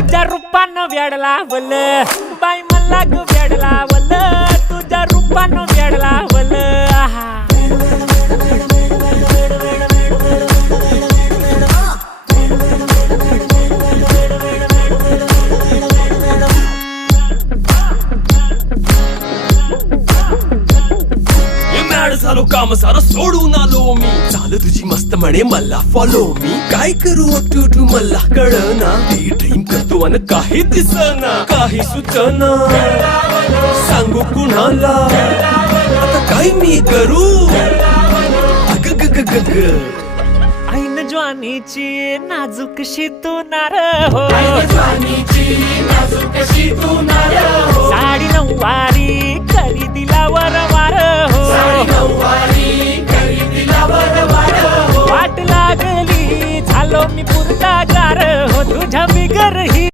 तुझ्या रूपानं वेड लावल बाई मला ग वेड लावल तुझ्या रूपानं वेड लावल आहा झालो काम सारं सोडून आलो मी चाल तुझी मस्त म्हणे मला फॉलो मी काय करू टू मला कळना ती ड्रीम करतो अन काही दिसना काही सुचना सांगू कुणाला आता काय मी करू अग ग ग ग ग ऐन ज्वानीची नाजूकशी तू नार हो साडी नऊवारी करी दिला वरवार हो वाट लागली झालो मी पुरता गार हो तुझ्या बिगर ही